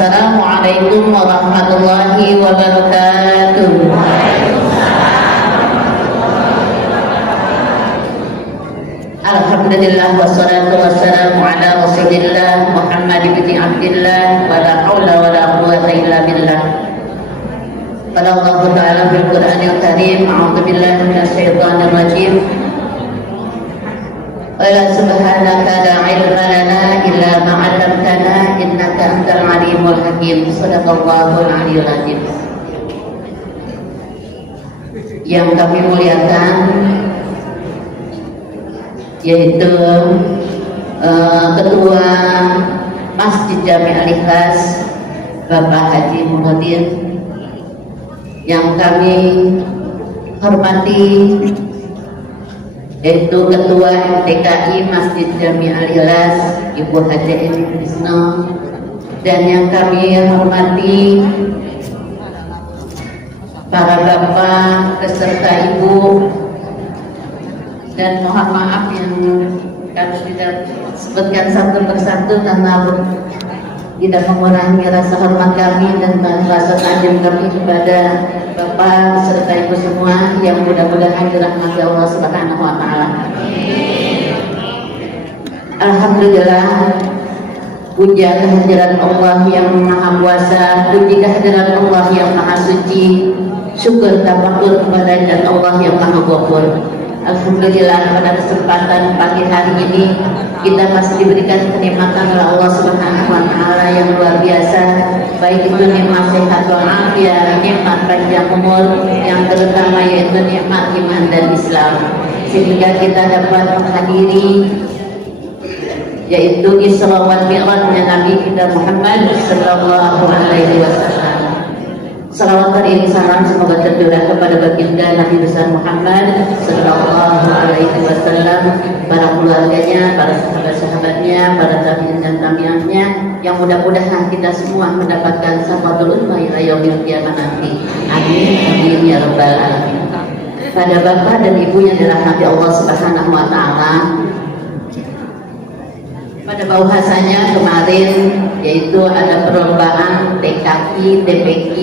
Assalamualaikum warahmatullahi wabarakatuh. Alhamdulillah wassalatu wassalamu ala Rasulillah Muhammad bin Abdillah wa la haula wa la quwwata illa billah. Qala Allah Ta'ala fil Qur'anil Karim, a'udzu billahi minasyaitonir rajim. Wala subhanaka la ilma lana illa ma 'allamtana innaka antal alimul hakim. Shadaqallahul aliyyul azim. Yang kami muliakan yaitu Ketua Masjid Jami Al-Ikhlas Bapak Haji Muhyiddin, yang kami hormati yaitu Ketua MTKI Masjid Jami Al-Ikhlas Ibu Haji Eni Krisno, dan yang kami hormati para bapak beserta ibu, dan mohon maaf yang kami tidak sebutkan satu persatu karena tidak mengurangi rasa hormat kami dan rasa takjub kami kepada bapak serta ibu semua yang mudah-mudahan dirahmati Allah Subhanahu wa Ta'ala. Alhamdulillah, puja kehadiran Allah yang Maha Kuasa, puji kehadiran Allah yang Maha Suci, syukur tafakur kepada zat Allah yang Maha Ghafur. Alhamdulillah, pada kesempatan pagi hari ini kita masih diberikan kenikmatan oleh Allah Subhanahu wa Ta'ala yang luar biasa, baik itu nikmat sehat walafiat, nikmat panjang umur, yang terutama yaitu nikmat iman dan Islam, sehingga kita dapat menghadiri yaitu Isra wal Mi'rajnya Nabi kita Muhammad sallallahu alaihi wasallam. Salawat hari ini salam semoga tercurah kepada baginda Nabi besar Muhammad sallallahu alaihi wasallam, para keluarganya, para sahabat-sahabatnya, para tabi'in dan tabi'atnya, yang mudah-mudahan kita semua mendapatkan syafatul uzma ila yaumil qiyamah nanti. Amin amin ya rabbal alamin. Pada bapak dan ibu yang dirahmati Allah Subhanahu wa Ta'ala, pada bahasanya kemarin yaitu ada perlombaan TKI TPQ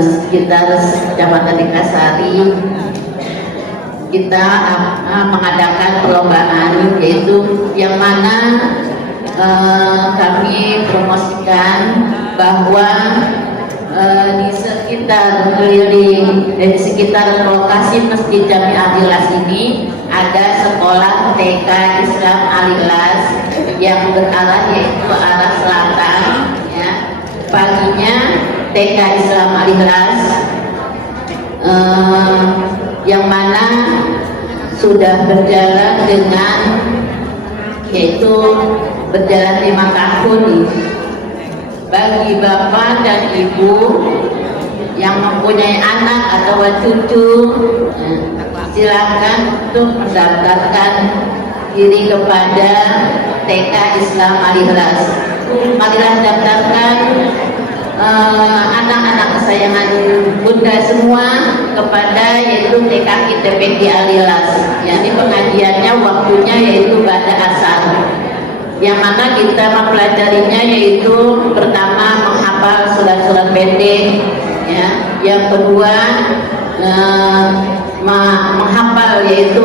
sekitar Kecamatan Dikasari. Kita mengadakan perlombaan yaitu yang mana kami promosikan bahwa di sekitar lokasi Masjid Jami Al-Ikhlas ini ada sekolah TK Islam Al-Ikhlas yang berarah yaitu arah selatan, ya. Paginya TK Islam Al-Ikhlas yang mana sudah berjalan dengan yaitu berjalan 5 tahun. Bagi bapak dan ibu yang mempunyai anak atau cucu, silakan untuk mendaftarkan diri kepada TK Islam Al-Ikhlas. Marilah daftarkan anak-anak kesayangan Bunda semua kepada yaitu TKI TPQ Al-Ikhlas. Jadi pengajiannya waktunya yaitu pada asar, yang mana kita mempelajarinya yaitu pertama menghafal surat-surat pendek, ya. Yang kedua menghafal yaitu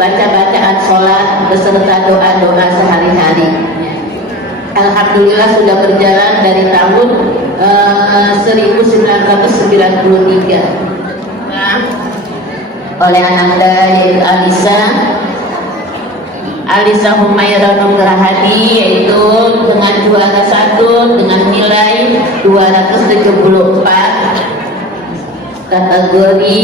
baca-bacaan sholat beserta doa-doa sehari-hari. Alhamdulillah sudah berjalan dari tahun 1993 oleh ananda yaitu Alisa Humaira Nugrahadi, yaitu dengan juara 1 dengan nilai 274, kategori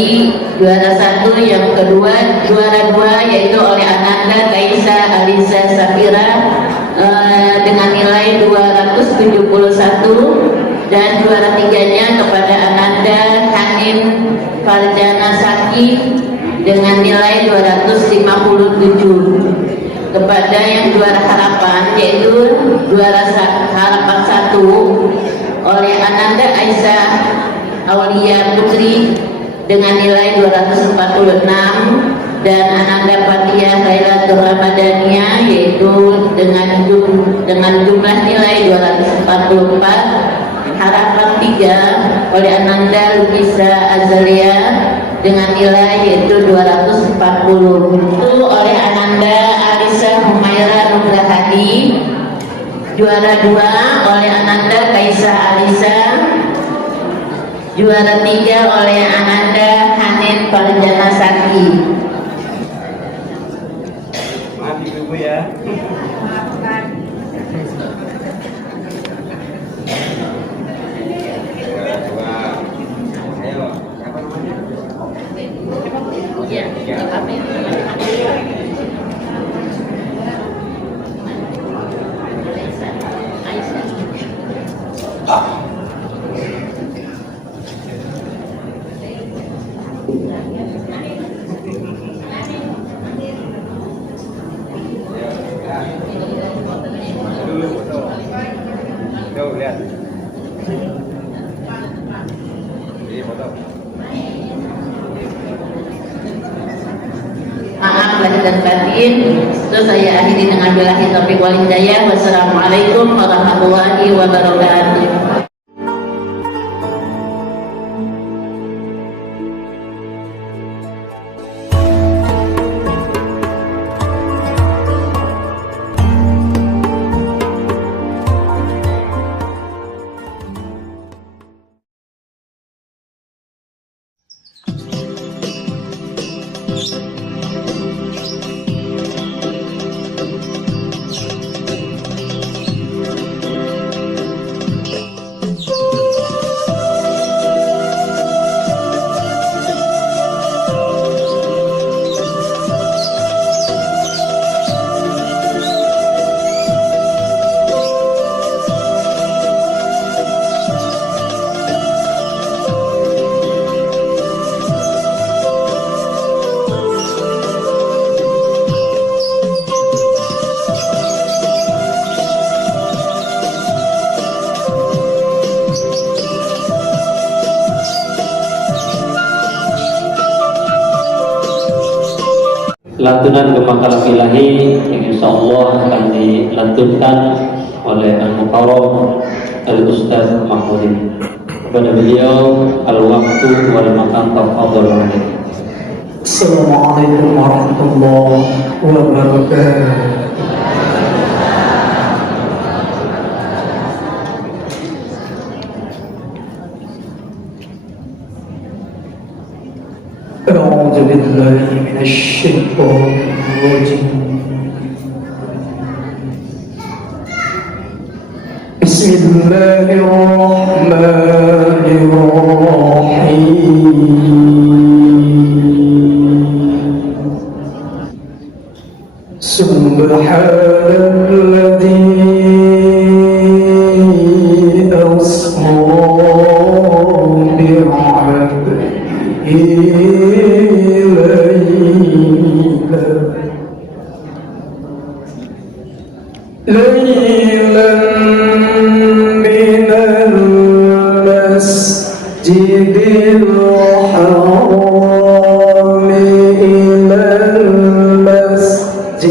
juara 1. Yang kedua juara 2 yaitu oleh Ananda Kaisa Alisa Safira dengan nilai 271, dan juara 3-nya kepada Ananda Hanim Farjana Saki dengan nilai 257. Kepada yang juara harapan yaitu juara harapan 1 oleh Ananda Aisyah Aulia Putri dengan nilai 246, dan Ananda Fathiyah Lailatul Ramadaniyah, yaitu dengan jumlah nilai 244. Harapan 3 oleh Ananda Lubisa Azalia dengan nilai yaitu 240. Itu oleh Ananda Alisa Humaira Nugrahadi. Juara 2 oleh Ananda Kaisa Alisa. Juara 3 oleh Ananda Hanin Farjana Saki. Maaf ibu ya. Ya, Tuh, lihat. Ini foto. maaf lahir dan batin. Terus saya akhiri dengan billahi taufiq wal hidayah. Wassalamualaikum warahmatullahi wabarakatuh. Lantunan Gema Kalam Ilahi yang insya Allah akan dilantunkan oleh Al-Mukarram Al-Ustaz Mahmudin. Kepada beliau al-waktu wal makan tafadhol alaih. Assalamualaikum warahmatullahi wabarakatuh. أعوذ بالله من الشيطان الرجيم. بسم الله الرحمن الرحيم. سبحان الذي أسرى بعبده ليلا من المسجد الحرام إلى المسجد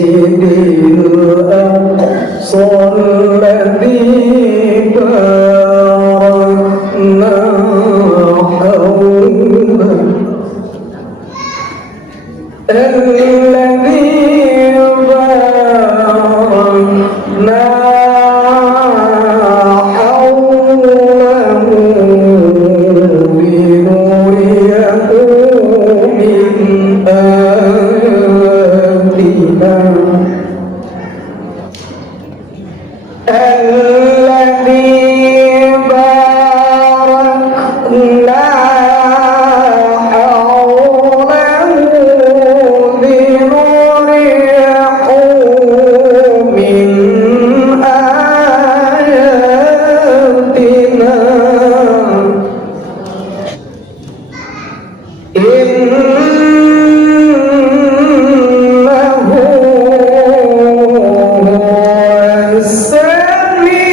الأقصى الذي باركنا حوله الذي باركنا حوله لنريه من آياتنا الذي باركنا إنه هو السميع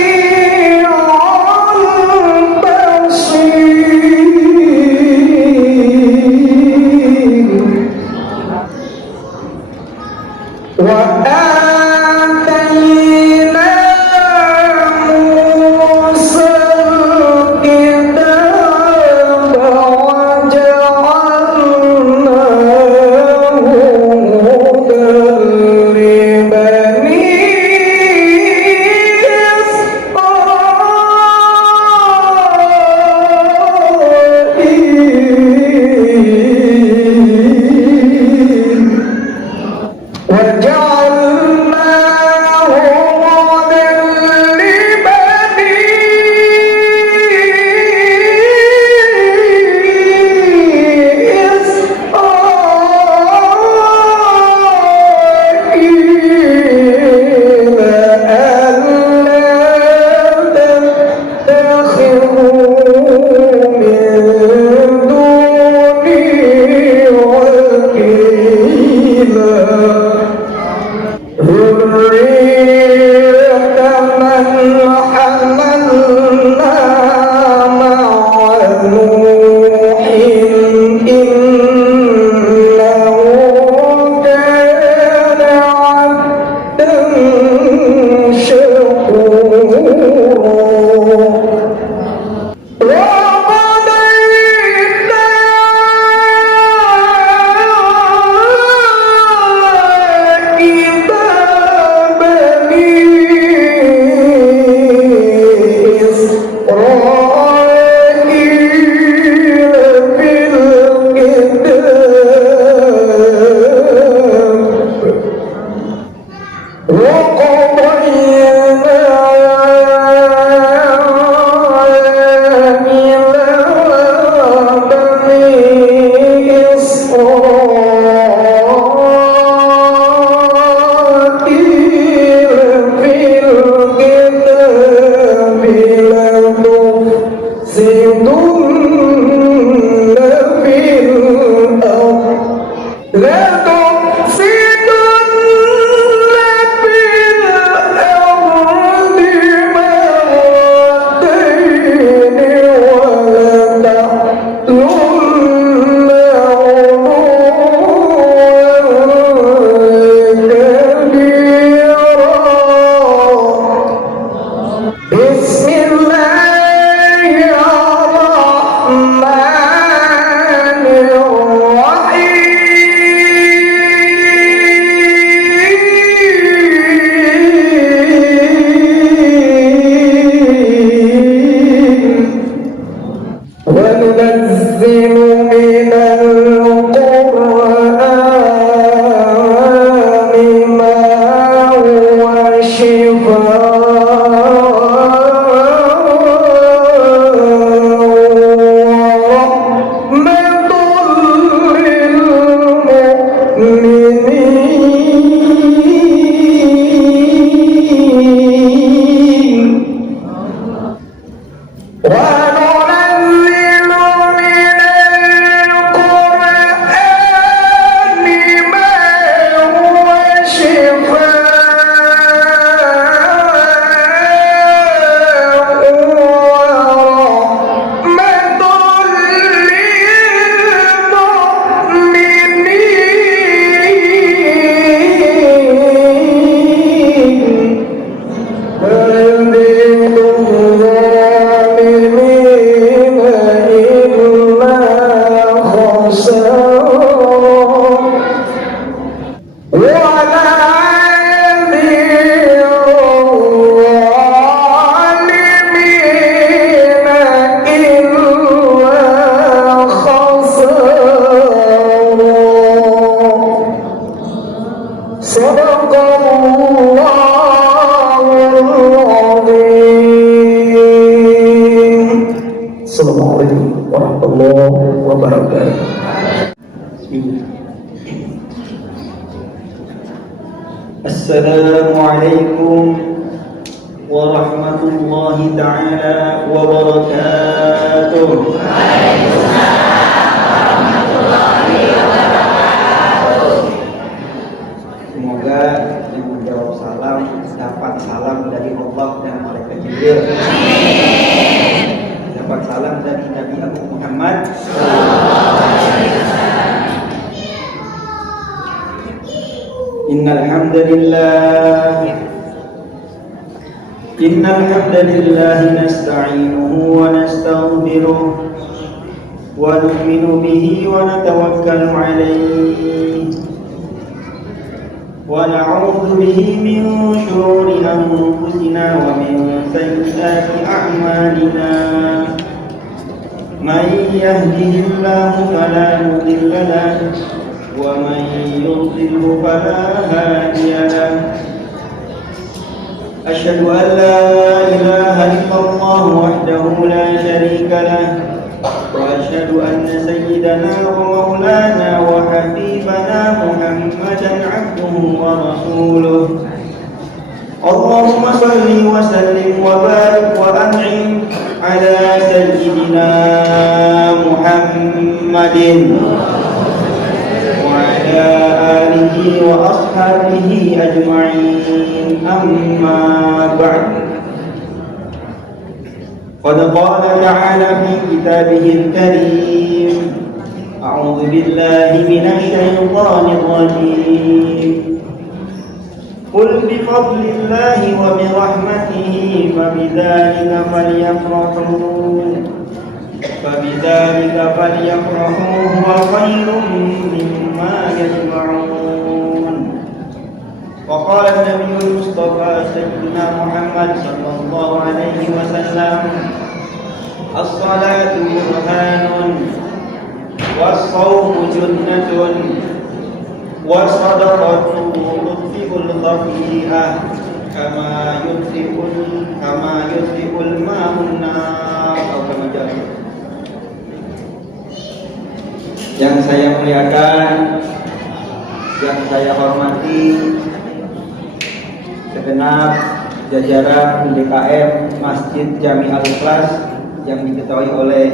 Assalamualaikum warahmatullahi wabarakatuh. Assalamualaikum warahmatullahi ta'ala wabarakatuh. Semoga yang menjawab salam dapat salam dari Allah dan malaikat Jibril. Dapat salam dari Nabi Abu Muhammad. Innal hamdalillah nasta'inuhu wa nastaghfiruh wa nu'minu bihi wa natawakkalu alayhi wa na'udzu bihi min shururi anfusina wa min sayyiati a'malina. Man yahdihillahu fala mudilla lahu wa man yudlilhu fala hadiya lahu. Asyhadu an la ilaha illallah wahdahu la syarika lahu wa asyhadu anna sayyidana wa maulana wa habibana Muhammadan abduhu wa rasuluh. Allahumma salli wa sallim wa barik wa an'im ala sayyidina Muhammadin wa ala alihi wa ashabihi ajma'in, amma ba'd. Qad qala ta'ala fi kitabihil karim, a'udzu billahi minasy syaithanir rajim. Qul bi fadlillahi wa bi rahmatihi fabidzalika falyafrahu huwa khairum mimma yajma'un. Wa qala an-nabiyyul mustafa sayyidina Muhammad sallallahu alaihi wasallam, as-salatu burhanun was-shawmu junnatun was-sadaqatu tudfi'ul khafi'ah kama yudfi'ul ma'un nar atau kama jara. Yang saya muliakan, yang saya hormati segenap jajaran DKM Masjid Jami Al-Ikhlas yang diketahui oleh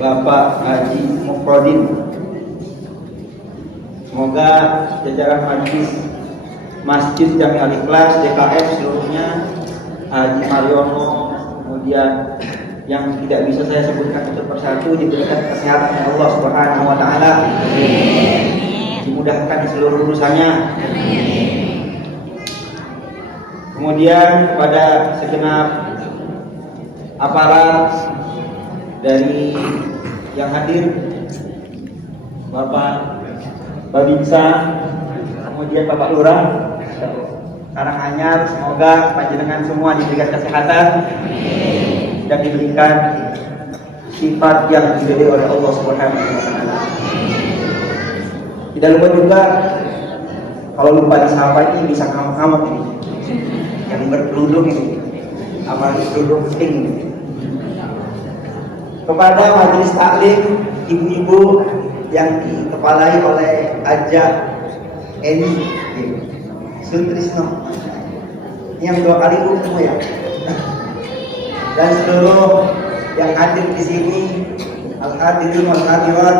Bapak Haji Mufrodin. Semoga jajaran Majlis Masjid Jami Al-Ikhlas DKM seluruhnya, Haji Mariono, kemudian yang tidak bisa saya sebutkan satu persatu, diberikan kesehatan oleh Allah Subhanahu wa taala. Dimudahkan di seluruh urusannya. Kemudian kepada segenap aparat dari yang hadir, Bapak Babinsa, kemudian Bapak Lurah Karanganyar, semoga panjenengan semua diberikan kesehatan dan diberikan sifat yang diridhoi oleh Allah Subhanahu wa taala. Tidak lupa juga, kalau lupa disapa ini bisa ngamuk-ngamuk ini. Ya. yang berkerudung ini, apalagi kerudung pink. Kepada majelis taklim, ibu-ibu yang dikepalai oleh Aja Eni Sutrisno, yang 2 kali ketemu ya, dan seluruh yang hadir di sini, al-hadirin wal hadirat,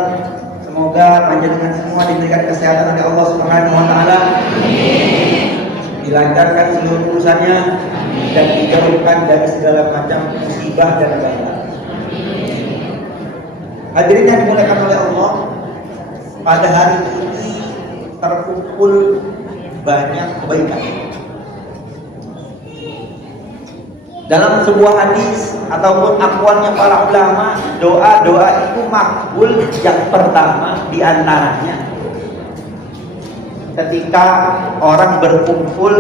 semoga panjenengan semua diberikan kesehatan oleh Allah Subhanahu wa taala. Dilancarkan seluruh urusannya dan dijauhkan dari segala macam musibah dan bahaya. Hadirin yang dimuliakan oleh Allah, pada hari ini terkumpul banyak kebaikan. Dalam sebuah hadis ataupun akwalnya para ulama, doa-doa itu makbul yang pertama diantaranya ketika orang berkumpul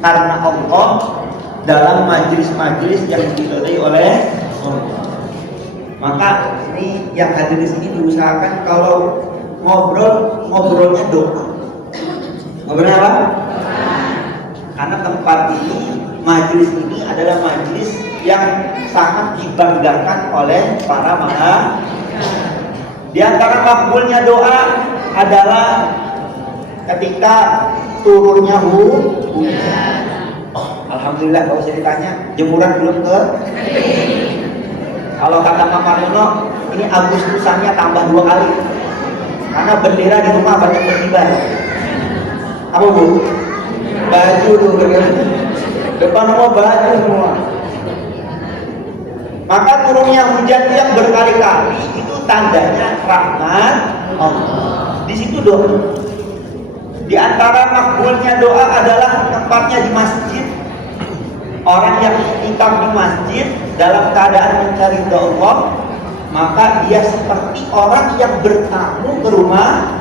karena Allah dalam majelis-majelis yang diridhai oleh Allah. Maka ini yang hadir di sini diusahakan kalau ngobrolnya doa. Ngobrolnya apa? Karena tempat ini, majelis ini adalah majelis yang sangat dibanggakan oleh para maha. Di antara makbulnya doa adalah ketika turunnya hujan. Alhamdulillah, kalau saya ditanya jemuran belum ke. Kalau kata Pak Marino, ini Agustusannya tambah 2 kali karena bendera di rumah banyak berkibar. Apa bu? Baju tuh depan rumah baju semua. Maka turunnya hujan yang berkali-kali itu tandanya rahmat Allah. Di situ doa. Di antara makbulnya doa adalah tempatnya di masjid. Orang yang iktikaf di masjid dalam keadaan mencari ridha Allah, maka dia seperti orang yang bertamu ke rumah.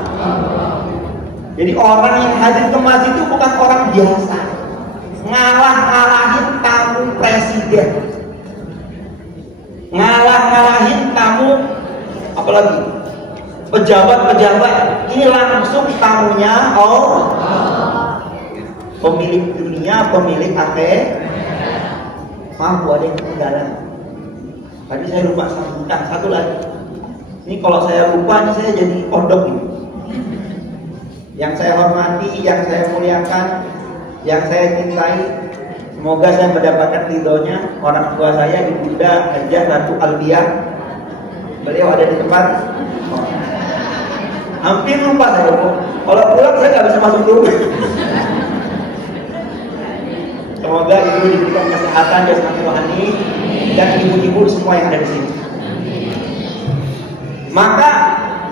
Jadi orang yang hadir ke masjid itu bukan orang biasa, ngalah-ngalahin tamu presiden, ngalah-ngalahin tamu apalagi pejabat-pejabat. Ini langsung tamunya Allah, pemilik dunia, pemilik akhirat. Maaf, ada yang ketinggalan. Tadi saya lupa sambutan satu lagi. Ini kalau saya lupa, ini saya jadi pondok ini. Yang saya hormati, yang saya muliakan, yang saya cintai, semoga saya mendapatkan ridhonya orang tua saya, Ibunda Hajah Ratu Albiah. Beliau ada di tempat. Hampir lupa saya lupa. Kalau pulang saya nggak bisa masuk rumah. Semoga ibu diberikan kesehatan jasmani rohani dan ibu-ibu semua yang ada di sini. Maka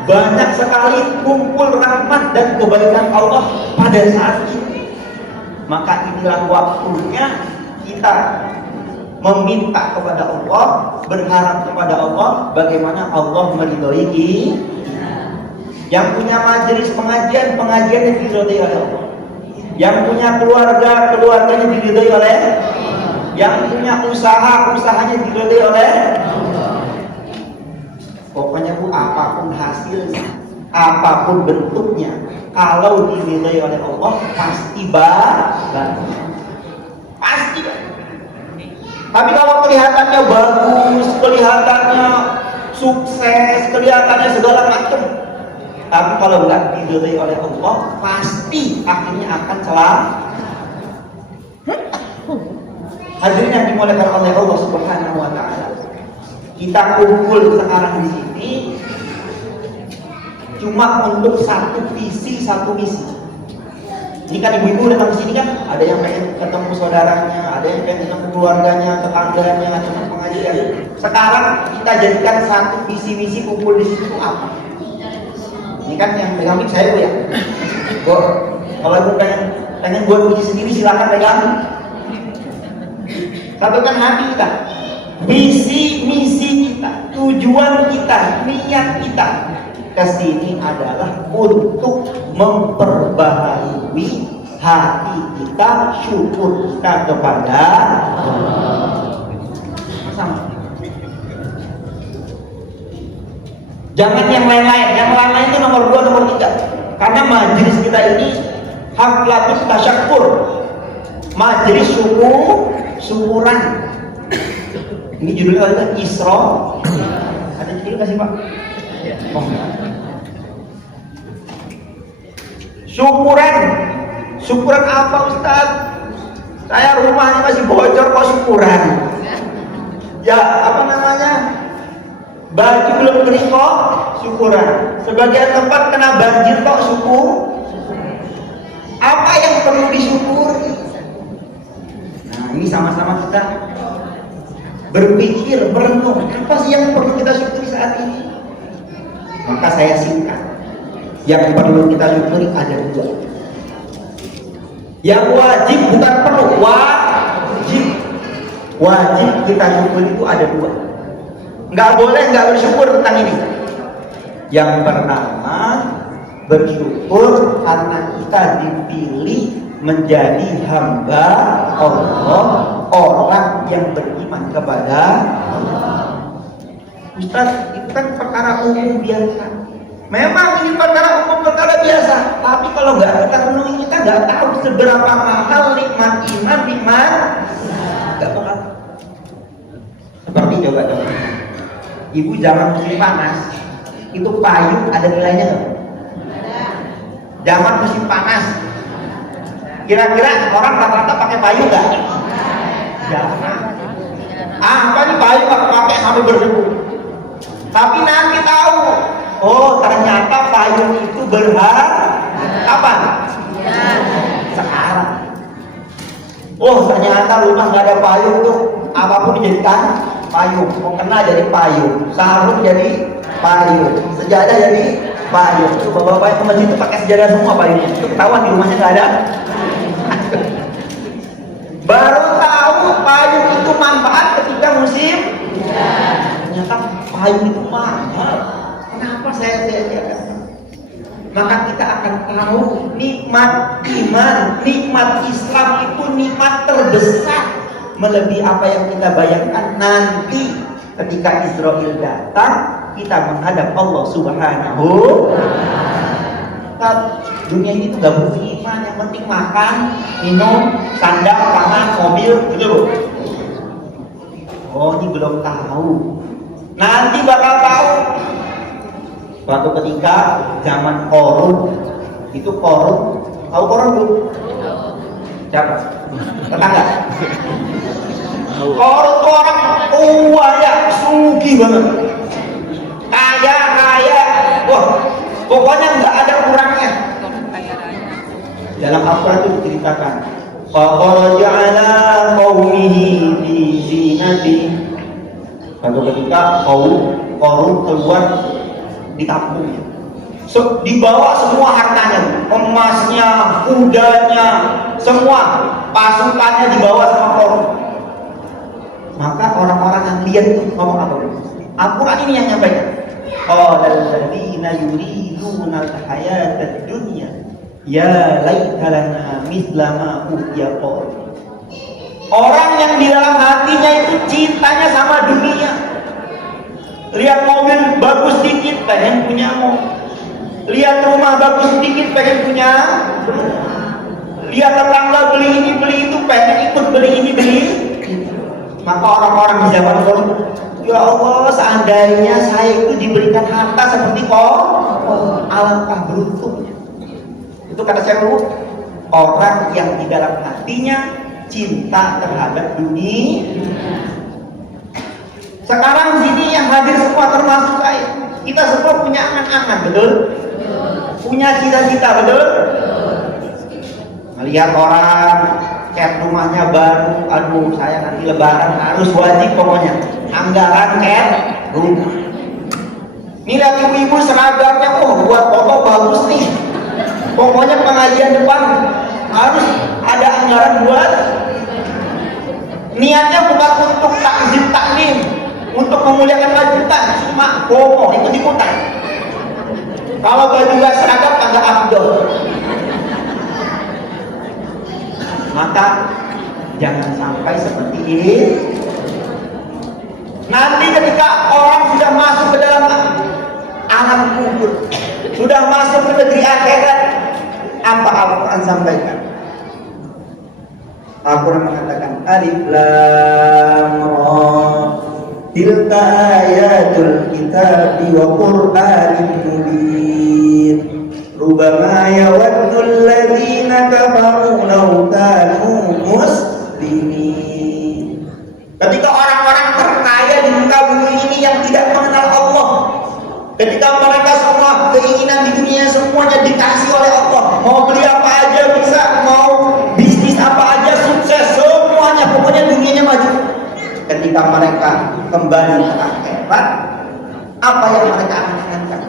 banyak sekali kumpul rahmat dan kebaikan Allah pada saat ini. Maka inilah waktunya kita meminta kepada Allah, berharap kepada Allah bagaimana Allah meridhoi kita. Yang punya majelis pengajian yang diridhoi oleh Allah. Yang punya keluarganya diridhoi oleh, yang punya usahanya diridhoi oleh. Pokoknya bu, apapun hasilnya, apapun bentuknya, kalau diridhoi oleh Allah pasti bagus. Pasti bagus. Tapi kalau kelihatannya bagus, kelihatannya sukses, kelihatannya segala macam, tapi kalau nggak diridhoi oleh Allah, pasti akhirnya akan celaka. Hadirin yang dimuliakan oleh Allah Subhanahu wa taala. Kita kumpul sekarang di sini cuma untuk satu visi, satu misi. Ini kan ibu-ibu datang ke sini kan, ada yang pengen ketemu saudaranya, ada yang pengen ketemu keluarganya, tetangganya, teman pengajian. Sekarang kita jadikan satu visi misi kumpul di situ apa? Ini kan yang pegang mic saya bu ya. Bu, kalau ibu pengen buat puji sendiri silakan pegang. Satukan hati kita, misi kita, tujuan kita, niat kita kesini adalah untuk memperbaharui hati kita, syukur kita kepada Allah. Sama. Jangan yang lain-lain itu nomor 2, nomor 3. Karena majelis kita ini haflatus tasyakkur. Majelis syukuran. Ini judulnya adalah Isra. Ada judul kasih Pak? Oh, syukuran apa Ustaz? Saya rumahnya masih bocor kok syukuran. Ya apa namanya? Baju belum kering kok syukuran. Sebagian tempat kena banjir kok syukur. Apa yang perlu disyukuri? Nah ini sama-sama kita berpikir, merenung, apa sih yang perlu kita syukuri saat ini? Maka saya singkat. Yang perlu kita syukuri ada dua. Yang wajib bukan perlu, wajib. Wajib kita syukuri itu ada dua. Nggak boleh nggak bersyukur tentang ini. Yang pertama, bersyukur karena kita dipilih menjadi hamba Allah, orang yang beriman kepada Allah. Ustaz, itu kan perkara umum biasa. Memang ini perkara umum, perkara biasa. Tapi kalau nggak kita renungi, kita nggak tahu seberapa mahal nikmat iman, nikmat nggak bakal. Seperti coba. Ibu zaman musim panas, itu payung ada nilainya nggak? Zaman musim panas, kira-kira orang rata-rata pakai payung nggak? Jangan. Apa nih payung nggak pakai sampai berdebu? Tapi nanti tahu, oh ternyata payung itu berharga. Kapan? Sekarang. Oh ternyata rumah nggak ada payung tuh, apapun dijadikan payung. Mau kena jadi payung, sarung jadi payung, sejadah jadi payung. Tuh bapak-bapak yang ke masjid itu pakai sejadah semua payungnya. Itu ketahuan di rumahnya nggak ada. Baru tahu payung itu manfaat ketika musim. Ternyata payung itu mahal. Kenapa saya sia-siakan? Maka kita akan tahu nikmat iman, nikmat Islam itu nikmat terbesar, melebihi apa yang kita bayangkan. Nanti ketika Israel datang, kita menghadap Allah Subhanahu. Dunia ini tuh gak butuh iman, yang penting makan, minum, sandang, pangan, mobil, gitu loh. Oh ini belum tahu. Nanti bakal tahu. Suatu ketika zaman Korun, itu Korun, tahu Korun belum? Siapa? Tetangga. Korun itu orang tua ya, sugih banget, kaya, wah pokoknya nggak ada kurangnya. Dalam Al-Quran itu diceritakan, faqaraja ala qaumihi fi zinati. Suatu ketika Korun keluar di kampungnya, dibawa semua hartanya, emasnya, kudanya, semua pasukannya dibawa sama Korun. Maka orang-orang yang lihat itu ngomong apa? Al-Quran ini yang nyampaikan, qalal ladzina yuriduna al-hayatad dunya ya laita lana mithla ma utiya Qarun. Orang yang di dalam hatinya itu cintanya sama dunia. Lihat mobil bagus sedikit pengen punya mobil. Lihat rumah bagus sedikit pengen punya. Lihat tetangga beli ini beli itu pengen ikut beli ini beli. Maka orang-orang di zaman Qarun, ya Allah seandainya saya itu diberikan harta seperti alangkah beruntungnya. Itu kata saya dulu, orang yang di dalam hatinya cinta terhadap dunia. Sekarang sini yang hadir semua termasuk saya. Kita semua punya angan-angan, betul? Punya cita-cita, betul? Melihat orang cat rumahnya baru, aduh saya nanti lebaran harus wajib pokoknya anggaran cat rumah. Ini lihat ibu-ibu seragamnya, oh buat foto bagus nih, pokoknya pengajian depan harus ada anggaran buat. Niatnya bukan untuk takzim taklim, untuk memuliakan lanjutan, cuma bomo ikut-ikutan. Kalau baju gak seragam kagak afdol. Maka jangan sampai seperti ini. Nanti ketika orang sudah masuk ke dalam alam kubur, sudah masuk ke negeri akhirat, apa Al-Quran sampaikan? Al-Quran mengatakan alif lam ra tilka ayatul kitabi wa qur'anin mubin rubama yawaddul ladzina kafaru law kanu muslimin. Ketika orang-orang terkaya di muka bumi ini yang tidak mengenal Allah, ketika mereka semua keinginan di dunia semuanya dikasih oleh Allah, mau beli apa aja bisa, mau bisnis apa aja sukses, semuanya pokoknya dunianya maju. Ketika mereka kembali ke akhirat, apa yang mereka akan inginkan?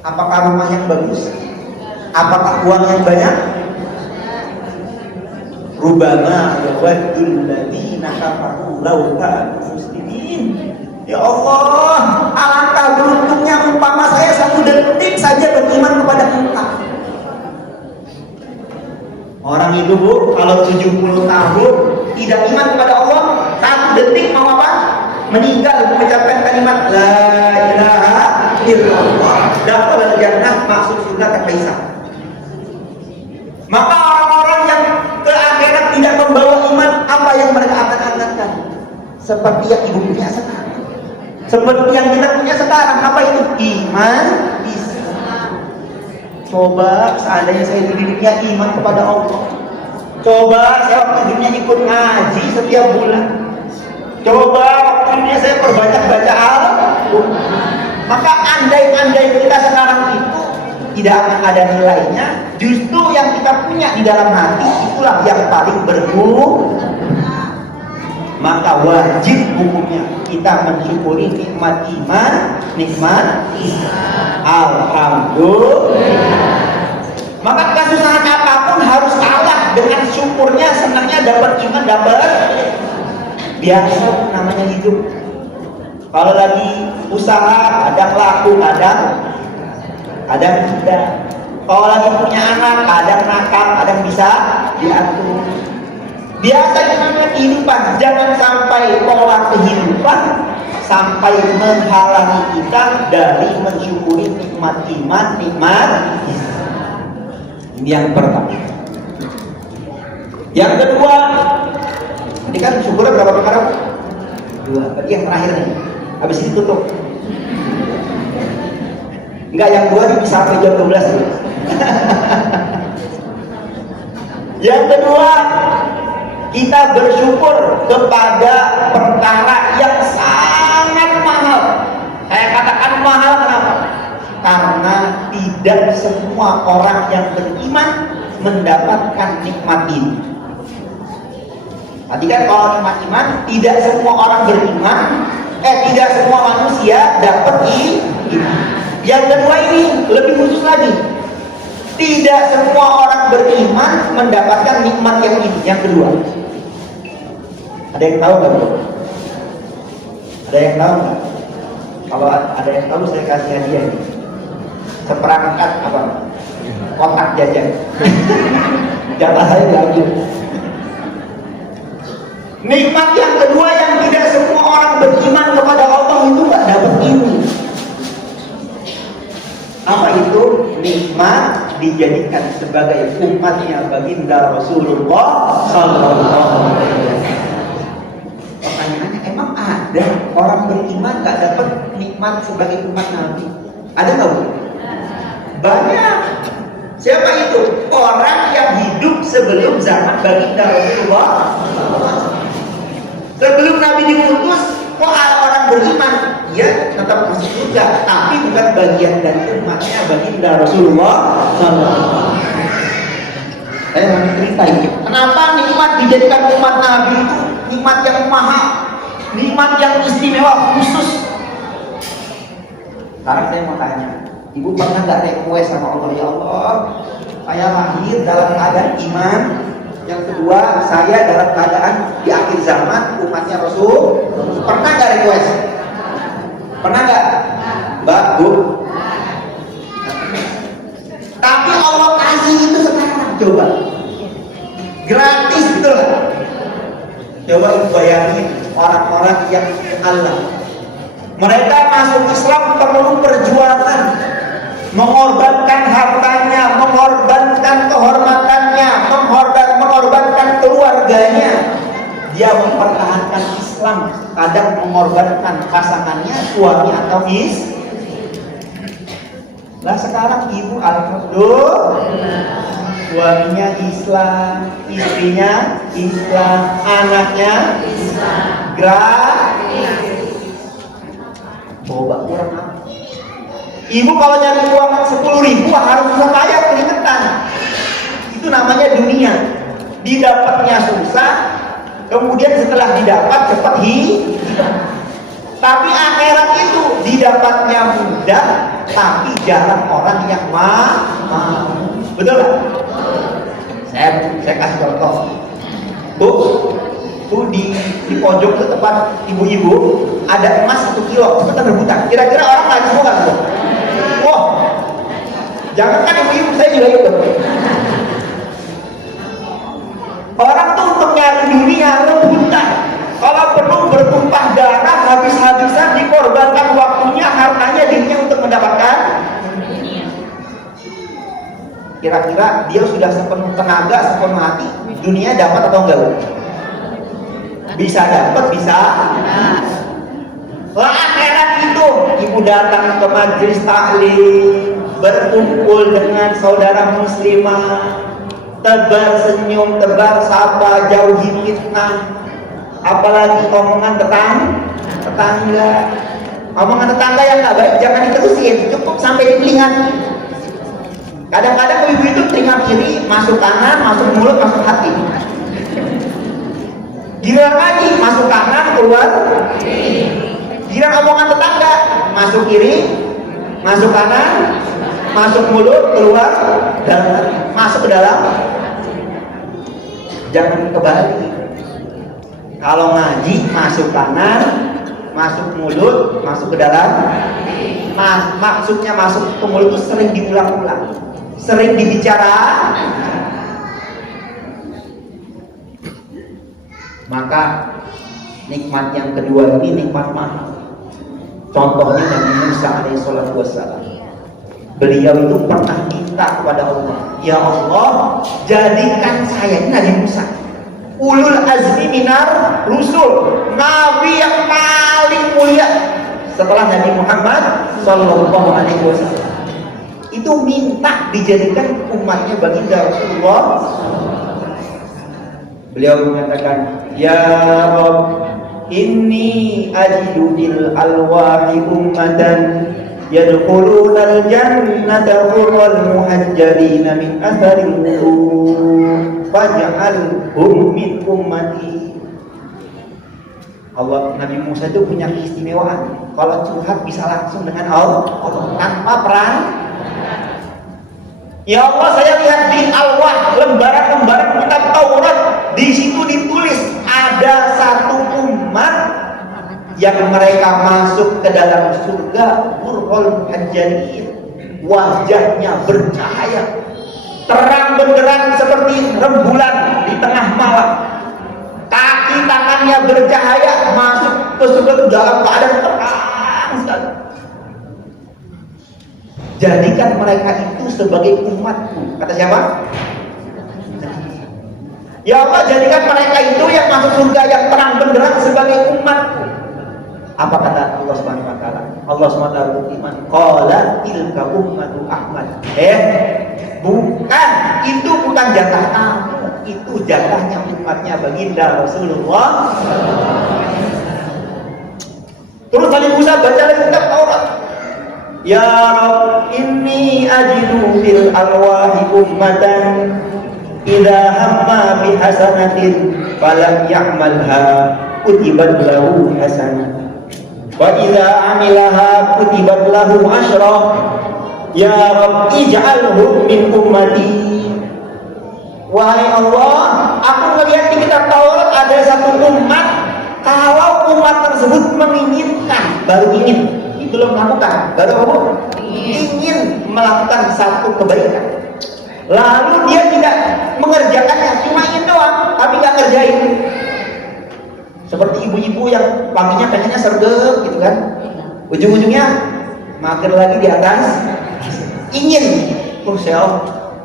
Apakah rumah yang bagus? Apakah uang yang banyak? Rubama yawaddul ladzina kafaru law kanu muslimin. Ya Allah, alangkah beruntungnya umpama saya 1 detik saja beriman kepada Engkau. Orang itu Bu, kalau 70 tahun tidak iman kepada Allah, 1 detik mau apa? Meninggal mengucapkan kalimat la ilaha illallah, dakhala jannah, masuk surga tanpa hisab. Maka orang-orang yang ke akhirat tidak membawa iman, apa yang mereka akan angkatkan? Seperti yang ibu punya sekarang, seperti yang kita punya sekarang. Apa itu? Iman Islam. Coba seandainya saya di dunia iman kepada Allah, coba saya waktu dunia ikut ngaji setiap bulan, coba waktu dunia saya perbanyak baca Al-Quran, maka andai-andai kita sekarang itu tidak akan ada nilainya. Justru yang kita punya di dalam hati itulah yang paling berguna. Maka wajib hukumnya kita mensyukuri nikmat iman, nikmat Islam. Alhamdulillah. Maka kesusahan apapun harus kalah dengan syukurnya, senangnya dapat iman, dapat biasa namanya hidup. Kalau lagi usaha kadang laku, kadang tidak. Kalau lagi punya anak, kadang nakal, kadang bisa diatur. Biasa namanya kehidupan. Jangan sampai pola kehidupan sampai menghalangi kita dari mensyukuri nikmat iman, nikmat Islam. Ini yang pertama. Yang kedua, ini kan syukurnya berapa perkara? 2. Berarti yang terakhir nih. Habis ini tutup. Enggak, yang 2 ini bisa sampai jam 12 dulu. Yang kedua, kita bersyukur kepada perkara yang sangat mahal. Saya katakan mahal kenapa? Karena tidak semua orang yang beriman mendapatkan nikmat ini. Tadi kan kalau nikmat iman, tidak semua orang beriman, tidak semua manusia dapat iman. Yang kedua ini lebih khusus lagi. Tidak semua orang beriman mendapatkan nikmat yang ini. Yang kedua, ada yang tahu nggak, Bu? Ada yang tahu nggak? Kalau ada yang tahu saya kasih hadiah ini. Seperangkat apa? Kotak jajan. Jatah saya diambil. Nikmat yang kedua yang tidak semua orang beriman kepada Allah itu nggak dapat ini. Apa itu? Nikmat dijadikan sebagai umatnya baginda Rasulullah Sallallahu Alaihi Wasallam. Pertanyaannya, emang ada orang beriman nggak dapat nikmat sebagai umat Nabi? Ada nggak? Banyak. Siapa itu? Orang yang hidup sebelum zaman baginda Rasulullah. Sebelum Nabi diutus, kok ada orang beriman? Ya, tetap masuk surga, tapi bukan bagian dari umatnya baginda Rasulullah SAW. Saya mau cerita ini. Kenapa nikmat dijadikan umat Nabi itu nikmat yang mahal, nikmat yang istimewa khusus? Sekarang saya mau tanya, Ibu pernah nggak request sama Allah, ya Allah, saya lahir dalam keadaan iman. Yang kedua, saya dalam keadaan di akhir zaman umatnya Rasul. Pernah nggak request? Pernah nggak? Mbak, Bu? Tapi Allah kasih itu sekarang. Coba. Gratis gitu loh. Coba bayangin orang-orang yang Allah. Mereka masuk Islam perlu perjuangan. Mengorbankan hartanya, mengorbankan kehormatannya, mengorbankan keluarganya, dia mempertahankan Islam, kadang mengorbankan pasangannya, suami atau istri. Lah sekarang ibu alhamdulillah, suaminya Islam, istrinya Islam, anaknya Islam, coba kurang apa? Ibu kalau nyari uang 10.000 harus susah payah keringetan. Itu namanya dunia. Didapatnya susah, kemudian setelah didapat cepat hilang. Tapi akhirat itu didapatnya mudah, tapi jarang orang yang mau. Betul nggak? Saya kasih contoh. Tuh di pojok itu tempat ibu-ibu ada emas 1 kilo, itu kan rebutan. Kira-kira orang nggak mau nggak tuh? Wah, jangan kan ibu-ibu, saya juga ikut. Orang tuh untuk nyari dunia rebutan. Kalau perlu bertumpah darah, habis-habisan dikorbankan waktunya, hartanya, dirinya untuk mendapatkan. Kira-kira dia sudah sepenuh tenaga, sepenuh hati, dunia dapat atau enggak? Bisa dapat, bisa. Lah akhirat itu, ibu datang ke majelis taklim, berkumpul dengan saudara muslimah, tebar senyum, tebar sapa, jauhi fitnah. Apalagi omongan tetangga. Omongan tetangga yang nggak baik jangan diterusin, cukup sampai di telinga. Kadang-kadang ibu itu telinga kiri masuk kanan, masuk mulut, masuk hati. Giliran lagi masuk kanan, keluar. Giliran omongan tetangga masuk kiri, masuk kanan, masuk mulut, keluar, dan masuk ke dalam. Jangan kebalik. Kalau ngaji masuk kanan, masuk mulut, masuk ke dalam. Maksudnya masuk ke mulut itu sering diulang-ulang, sering dibicara. Maka nikmat yang kedua ini nikmat mahal. Contohnya Nabi Musa alaihissalatu wassalam. Beliau itu pernah minta kepada Allah, ya Allah, jadikan saya, ini Nabi Musa, ulul azmi minar rusul, nabi yang paling mulia setelah Nabi Muhammad sallallahu alaihi wasallam. Itu minta dijadikan umatnya baginda Rasulullah. Beliau mengatakan, ya Rabb, inni ajidu bil alwahi ummatan yadkhuluna al-jannata hurral muhajjalina min atharil wudu faj'alhum min ummati. Allah, Nabi Musa itu punya keistimewaan. Kalau curhat bisa langsung dengan Allah tanpa peran. Ya Allah, saya lihat di alwah, lembaran-lembaran kitab Taurat, di situ ditulis ada satu umat yang mereka masuk ke dalam surga hurral muhajjalin, wajahnya bercahaya terang benderang seperti rembulan di tengah malam, kaki tangannya bercahaya, masuk ke surga dalam keadaan terang sekali. Jadikan mereka itu sebagai umatku. Kata siapa? Ya Allah, jadikan mereka itu yang masuk surga yang terang benderang sebagai umatku. Apa kata Allah Subhanahu wa taala? Allah Subhanahu wa taala beriman, qala tilka ummatu Ahmad. Bukan, itu bukan jatah kamu, itu jatahnya umatnya baginda Rasulullah. Terus Nabi Musa baca lagi kitab Taurat. Ya Rabb, inni ajidu fil alwahi ummatan idza hamma bi hasanatin falam ya'malha kutibat lahu hasanah wa idza amilaha kutibat lahu asyra. Ya Rabb, ij'alhum min ummati. Wahai Allah, aku melihat di kitab Taurat ada satu umat, kalau umat tersebut menginginkan, baru ingin, belum melakukan, baru ingin melakukan satu kebaikan, lalu dia tidak mengerjakannya, cuma ingin doang tapi nggak ngerjain. Seperti ibu-ibu yang suaminya pengennya sergap gitu kan, ujung-ujungnya mager lagi di atas. Ingin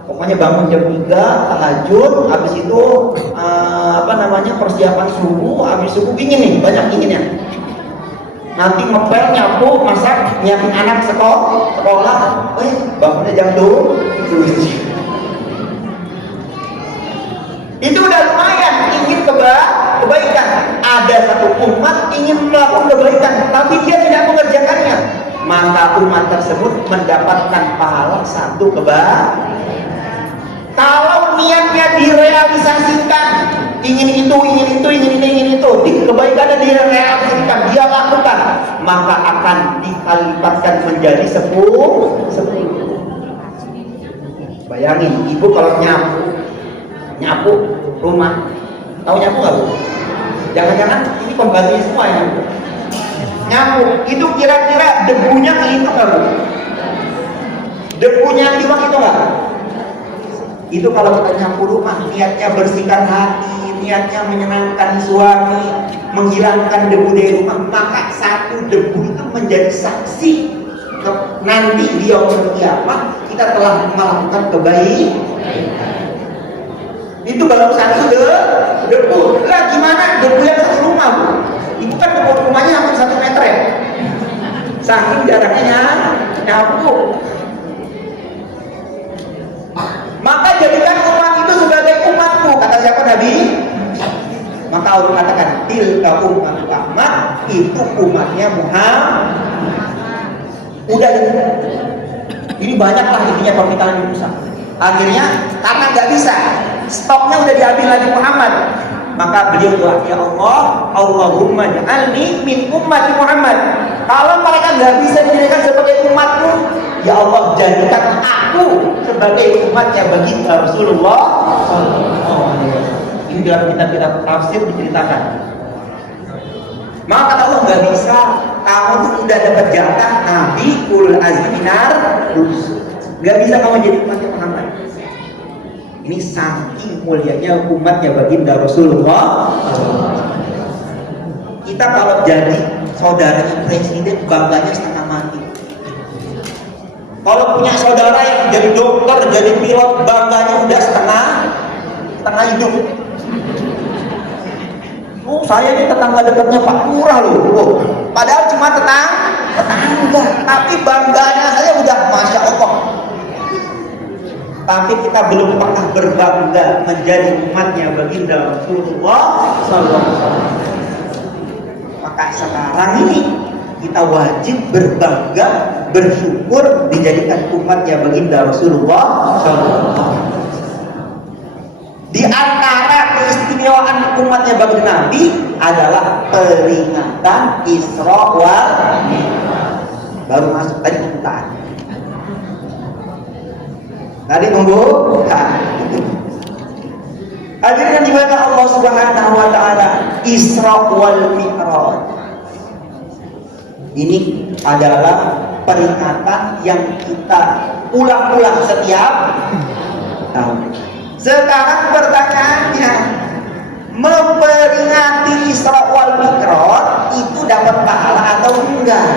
pokoknya bangun jam 3 tahajud, habis itu persiapan subuh, habis subuh ingin nih, banyak inginnya. Nanti ngepel, nyapu, masak, nyiapin anak sekolah, bangunnya jam 7. Itu udah lumayan, ingin kebaikan. Ada satu umat ingin melakukan kebaikan, tapi dia tidak mengerjakannya, maka umat tersebut mendapatkan pahala satu kebaikan. Kalau niatnya direalisasikan, ingin itu, kebaikannya direalisasikan, dia lakukan, maka akan dikalifatkan menjadi 10. Bayangin, ibu kalau nyapu rumah, tahu nyapu nggak bu? Jangan-jangan ini pembantunya semua ya nyapu. Itu kira-kira debunya kehitung nggak bu? Debunya hilang itu nggak? Itu kalau kita nyapu rumah, niatnya bersihkan hati, niatnya menyenangkan suami, menghilangkan debu dari rumah, maka satu debu itu menjadi saksi nanti di yaumul kiamat kita telah melakukan kebaikan. Itu baru satu debu. Lah gimana debu yang satu rumah bu? Ibu kan debu rumahnya hampir 1 meter ya, saking jaraknya nyapu. Maka jadikan umat itu sebagai umatku, kata siapa Nabi? Maka Allah katakan tilka ummatu Ahmad, itu umatnya Muhammad. Udah ini banyaklah intinya permintaan Musa. Akhirnya karena nggak bisa, stoknya udah diambil lagi Muhammad, maka beliau doa, ya Allah, Allahumma ja'alni min ummati Muhammad. Kalau mereka nggak bisa dijadikan sebagai umatku, ya Allah jadikan aku sebagai umatnya baginda Rasulullah. Ini dalam kitab-kitab tafsir diceritakan. Maka kata Allah, nggak bisa, kamu tuh udah dapat jatah Nabi ulul azmi minar rusul. Nggak bisa kamu jadi umatnya Muhammad. Ini saking mulianya umatnya baginda Rasulullah. Kita kalau jadi saudara presiden bangganya setengah mati. Kalau punya saudara yang jadi dokter, jadi pilot, bangganya udah setengah hidup. Oh, saya ini tetangga dekatnya Pak Lurah loh. Padahal cuma tetangga, tapi bangganya saya udah Masya Allah. Tapi kita belum pernah berbangga menjadi umatnya baginda Rasulullah SAW. Maka sekarang ini kita wajib berbangga, bersyukur dijadikan umatnya baginda Rasulullah SAW. Di antara keistimewaan umatnya baginda Nabi adalah peringatan Isra wal Mi'raj. Baru masuk tadi pembukaan. Tadi tunggu. Hadirin yang dimuliakan Allah Subhanahu wa taala, Isra wal Mi'raj ini adalah peringatan yang kita ulang-ulang setiap tahun. Sekarang pertanyaannya, memperingati Isra wal Mi'raj itu dapat pahala atau enggak?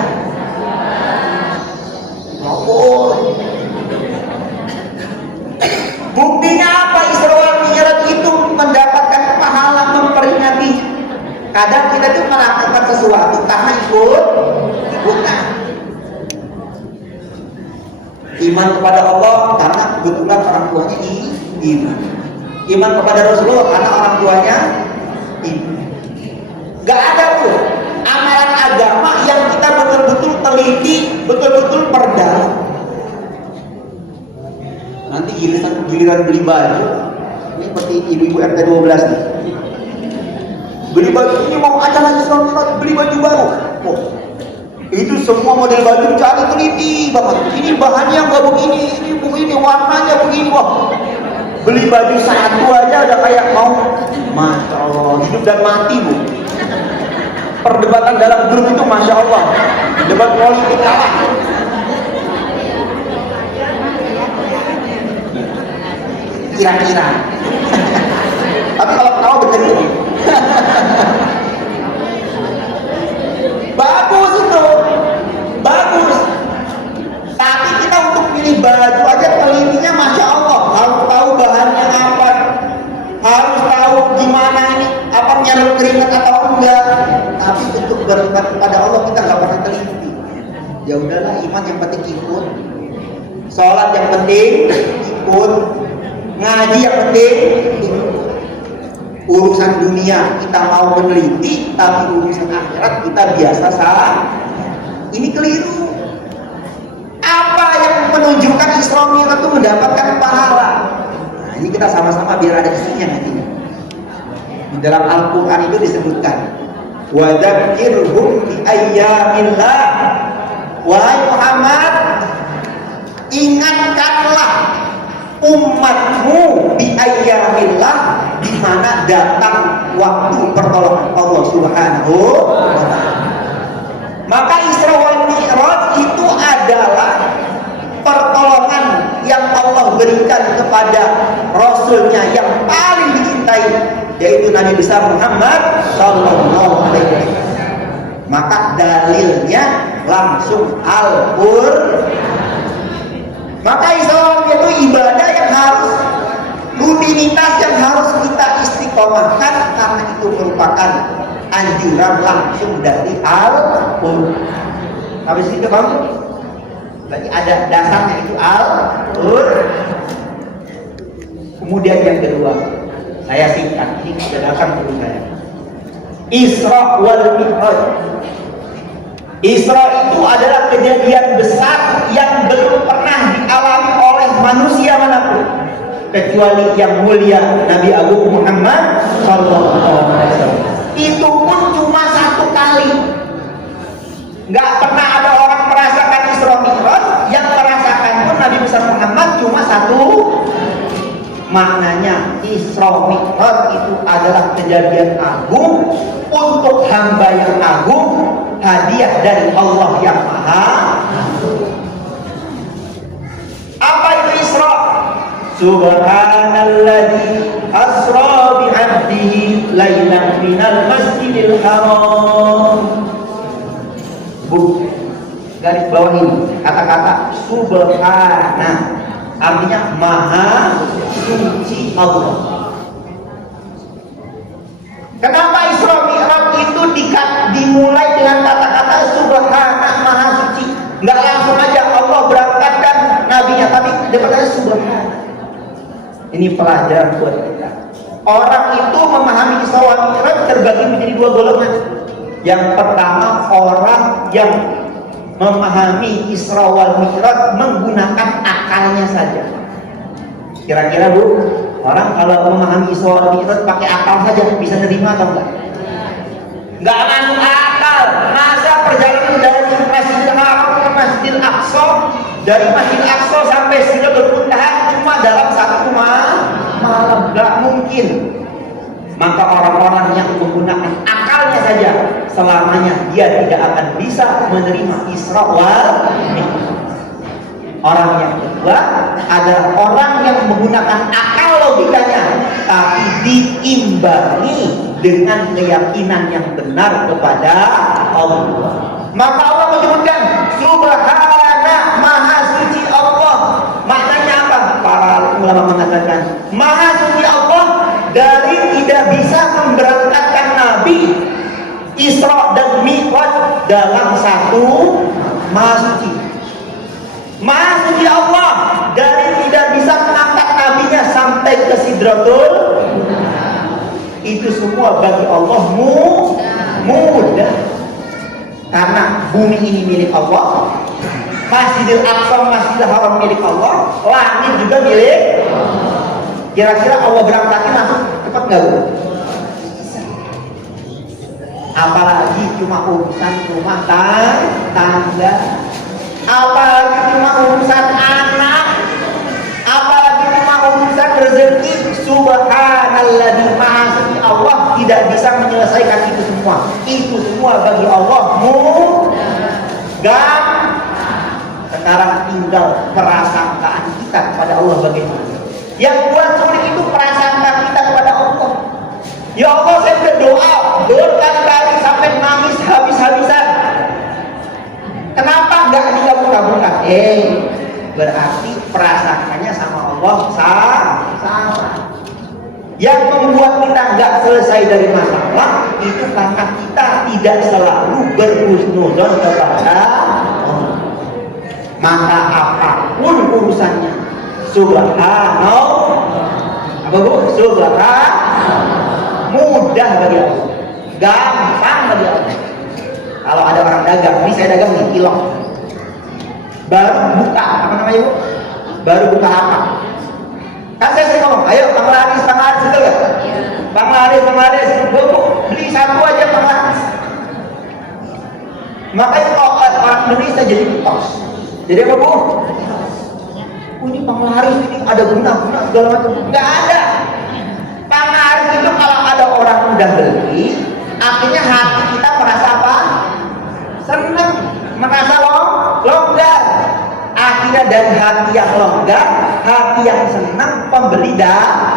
Oh, buktinya apa Isra wal Mi'raj itu mendapatkan pahala memperingati? Kadang kita tuh melakukan sesuatu karena ikutan. Iman kepada Allah karena kebetulan orang tuanya iman. Iman kepada Rasulullah karena orang tuanya iman. Gak ada tuh amalan agama yang kita betul-betul teliti, betul-betul perdalam. Nanti giliran beli baju, ini seperti ibu-ibu RT 12 nih. Beli baju ini mau acara Isra beli baju baru. Oh, itu semua model baju cari teliti banget. Ini bahannya nggak begini, ini begini, warnanya begini. Wah, beli baju satu aja udah kayak mau, Masya Allah, hidup dan mati bu. Perdebatan dalam grup itu Masya Allah, debat politik kalah. Kira-kira. Tapi kalau ketawa bener ini. Bagus itu, bagus. Tapi kita untuk pilih baju aja telitinya Masya Allah, harus tahu bahannya apa, harus tahu gimana teringat atau enggak, tapi untuk beriman kepada Allah kita nggak pernah teliti. Ya udahlah, iman yang penting ikut, sholat yang penting ikut, ngaji yang penting ikut. Urusan dunia kita mau meneliti, tapi urusan akhirat kita biasa salah. Ini keliru. Apa yang menunjukkan Isra Mi'raj itu mendapatkan pahala? Nah, ini kita sama-sama biar ada isinya nanti. Di dalam Al-Quran itu disebutkan, wa dzakirhum bi ayyamillah. Wahai Muhammad, ingatkanlah umatmu bi ayyamillah, di mana datang waktu pertolongan Allah Subhanahu wa ta'ala. Maka Isra wal Mi'raj itu adalah pertolongan yang Allah berikan kepada Rasulnya yang paling dicintai, yaitu Nabi besar Muhammad sallallahu alaihi wasallam. Maka dalilnya langsung Al-Qur'an. Maka Isra itu ibadah yang harus, rutinitas yang harus kita istiqomahkan, karena itu merupakan anjuran langsung dari Al-Qur'an. Habis itu Bang, berarti ada dasarnya, itu Al-Qur'an. Kemudian yang kedua, saya singkat, ini sudah datang dulu saya. Isra wal Mi'raj. Isra itu adalah kejadian besar yang belum pernah dialami oleh manusia manapun, kecuali yang mulia Nabi Agung Muhammad sallallahu alaihi wasallam. Itu pun cuma satu kali. Nggak pernah ada orang merasakan Isra Mi'raj. Yang merasakan pun Nabi besar Muhammad cuma satu. Maknanya Isra Mi'raj itu adalah kejadian agung untuk hamba yang agung, hadiah dari Allah yang maha. Apa itu Isra? Subhanalladzi asra bi'abdihi lailan minal masjidil haram. Bu, garis bawah ini kata-kata subhana, artinya maha suci Allah. Kenapa Isra Mi'raj itu dimulai dengan kata-kata subhana, maha suci? Nggak langsung aja Allah berangkatkan nabinya, tapi depannya subhana. Ini pelajaran buat kita. Orang itu memahami Isra Mi'raj terbagi menjadi dua golongan. Yang pertama, orang yang memahami Isra wal Mi'raj menggunakan akalnya saja. Kira-kira Bu, orang kalau memahami Isra wal Mi'raj pakai akal saja bisa nerima atau enggak? Enggak masuk akal. Masa perjalanan dari Masjidil Haram ke Masjidil Aqsa, dari Masjidil Aqsa sampai Sidratul Muntaha cuma dalam satu malam? Enggak mungkin. Maka orang-orang yang menggunakan akalnya saja, selamanya dia tidak akan bisa menerima Isra wal Mi'raj. Orang yang kedua adalah orang yang menggunakan akal logikanya, tapi diimbangi dengan keyakinan yang benar kepada Allah. Maka Allah menyebutkan Subhana, maha suci Allah. Maknanya apa? Para ulama mengatakan maha suci Allah dari tidak bisa memberangkatkan Nabi Isra dan Mi'raj dalam satu maha suci. Maha suci Allah dari tidak bisa mengangkat nabinya sampai ke Sidratul. Itu semua bagi Allah mudah. Karena bumi ini milik Allah, Masjidil Aqsa, Masjidil Haram milik Allah, langit juga milik. Kira-kira Allah berangkatin langsung cepat nggak Bu? Apalagi cuma urusan rumah tangga, apalagi cuma urusan anak, apalagi cuma urusan rezeki. Subhanalladzi, maha suci Allah tidak bisa menyelesaikan itu semua. Itu semua bagi Allah mudah. Sekarang tinggal prasangkaan kita kepada Allah bagaimana. Yang buat sulit itu prasangka kita kepada Allah. Ya Allah, saya berdoa berkali-kali sampai nangis habis-habisan. Kenapa nggak dikabulkan? Berarti prasangkanya sama Allah sama. Yang membuat kita nggak selesai dari masalah karena kita tidak selalu berhusnuzon kepada Allah. Maka apapun urusannya, subhanallah, apa bu? Subhanallah, mudah bagi Allah, gampang bagi Allah. Kalau ada orang dagang, ini saya dagang nih, kilok, baru buka, apa namanya bu? Baru buka apa? Kan saya sering ngomong, ayo Bang Laris, betul gak? Bang Laris, bu, beli satu aja Bang Laris. Makanya kalau orang Indonesia jadi kos, jadi apa bu? Ini Bang Laris ini ada guna-guna segala macam. Nggak ada. Bang Laris itu kalau ada orang udah beli, akhirnya hati kita merasa apa? Senang, merasa longgar. Akhirnya dari hati yang longgar, hati yang senang, pembeli dah.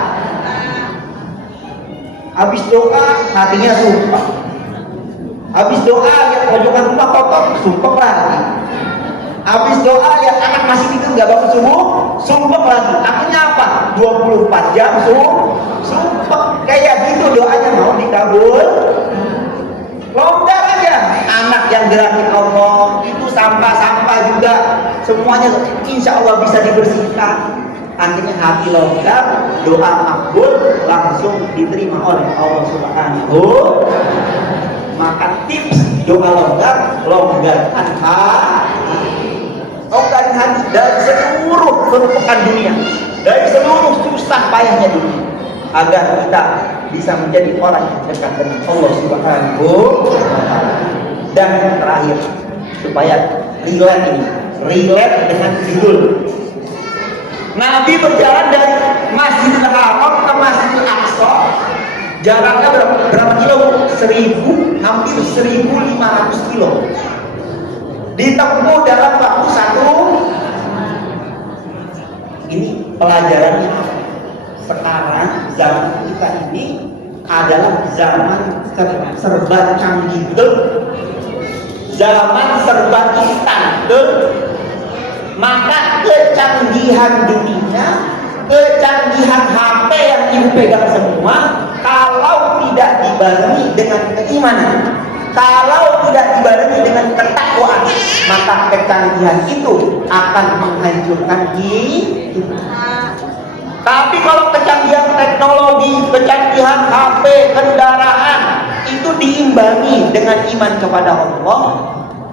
Habis doa, hatinya sumpah. Habis doa, lihat pojokan rumah kotor, sumpah lagi. Habis doa, lihat anak masih tidur nggak bangun subuh, sumpah lagi. Akhirnya apa? 24 jam sumpah. Kayak gitu doanya mau dikabul. Longgar aja. Anak yang gerakin Allah, itu sampah-sampah juga, semuanya insya Allah bisa dibersihkan. Akhirnya hati longgar, doa makbul, langsung diterima oleh Allah Subhanahu. Maka tips doa longgarkan hati. Longgarkan hati dari seluruh kerupukan dunia, dari seluruh susah payahnya dunia, agar kita bisa menjadi orang yang dekat dengan Allah Subhanahu wa Ta'ala. Dan terakhir, supaya relate dengan judul. Nabi berjalan dari Masjidil Haram ke Masjidil Aqsa, jaraknya berapa kilo? 1000, hampir 1500 kilo. Ditempuh dalam waktu satu. Ini pelajarannya. Sekarang zaman kita ini adalah zaman serba canggih, zaman serba instan, maka kecanggihan dunia, kecanggihan HP yang ibu pegang semua, kalau tidak dibarengi dengan keimanan, kalau tidak dibarengi dengan ketakwaan, maka kecanggihan itu akan menghancurkan hidup. Tapi kalau kecanggihan teknologi, kecanggihan HP, kendaraan itu diimbangi dengan iman kepada Allah,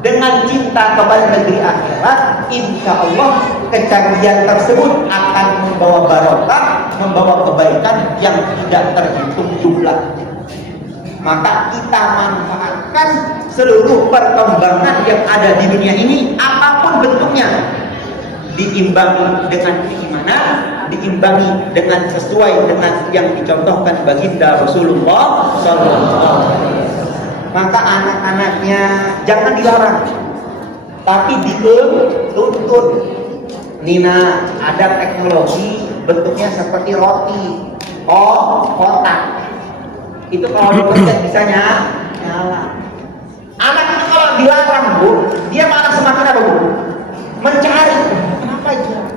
dengan cinta kepada negeri akhirat, insya Allah kecanggihan tersebut akan membawa barokah, membawa kebaikan yang tidak terhitung jumlah. Maka kita manfaatkan seluruh perkembangan yang ada di dunia ini, apapun bentuknya, diimbangi dengan keimanan, diimbangi dengan sesuai dengan yang dicontohkan baginda Rasulullah SAW. Maka anak-anaknya jangan dilarang, tapi dituntut. Nina, ada teknologi bentuknya seperti roti, kotak. Itu kalau dipencet bisa nyala. Anak itu kalau dilarang bu, dia malah semakin apa bu? Mencari.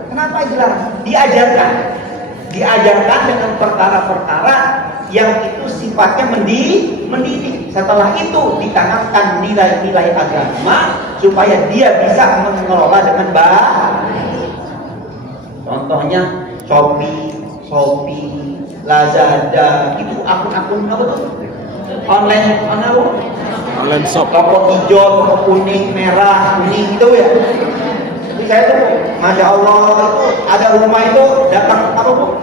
Kenapa dilarang? Diajarkan dengan perkara-perkara yang itu sifatnya mendidik. Setelah itu ditanamkan nilai-nilai agama supaya dia bisa mengelola dengan baik. Contohnya Shopee, Lazada, itu akun-akun apa tuh? Online shop. Toko hijau, toko kuning, merah, kuning itu ya. Jadi saya tuh, masya Allah, itu ada rumah itu datang apa bu?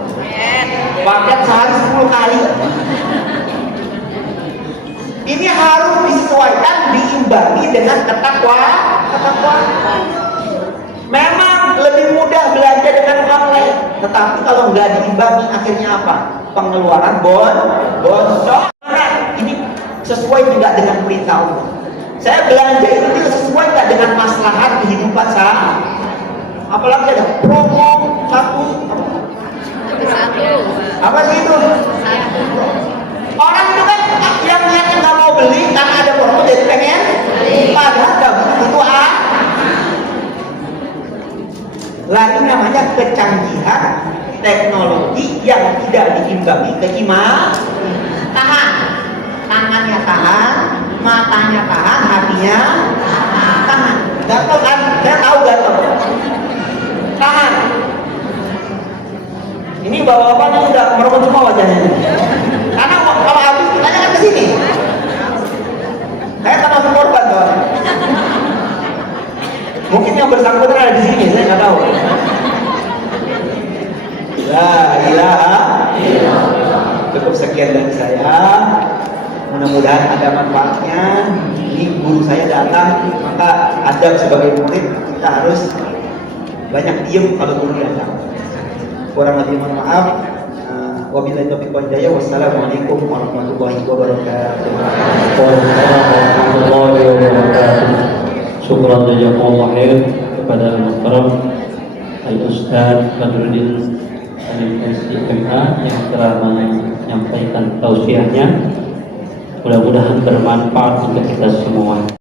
Paket sehari 10 kali. Ini harus disesuaikan, diimbangi dengan ketakwaan. Memang lebih mudah belanja dengan online, tetapi kalau nggak diimbangi akhirnya apa? Pengeluaran boncos. Ini sesuai tidak dengan perintah Allah. Saya belanja itu sesuai nggak dengan maslahat kehidupan saya? Apalagi ada promo satu. Apa sih itu? Orang itu kan yang nggak mau beli karena ada promo jadi pengen. Padahal nggak butuh Lagi namanya kecanggihan teknologi yang tidak diimbangi keimanan. Tangannya tahan, Matanya tahan, hatinya tahan. Gatel kan? Saya tahu gatel. Tahan. Ini bapak-bapaknya udah merokok semua wajahnya. Karena kalau habis kitanya kan ke sini. Saya termasuk korban kawan. Mungkin yang bersangkutan ada di sini, saya nggak tahu. La ilaha illallah. Cukup sekian dari saya. Mudah-mudahan ada manfaatnya. Ini guru saya datang, maka adab sebagai murid kita harus banyak diem kalau guru datang. Kurang lebih mohon maaf. Wabillahi taufiq wal hidayah. Wassalamualaikum warahmatullahi wabarakatuh. Waalaikumsalam warahmatullahi wabarakatuh. Syukran jazakumullah khair kepada Al-Muhtaram Al-Ustaz Badruddin MA yang telah menyampaikan tausiahnya. Mudah-mudahan bermanfaat untuk kita semua.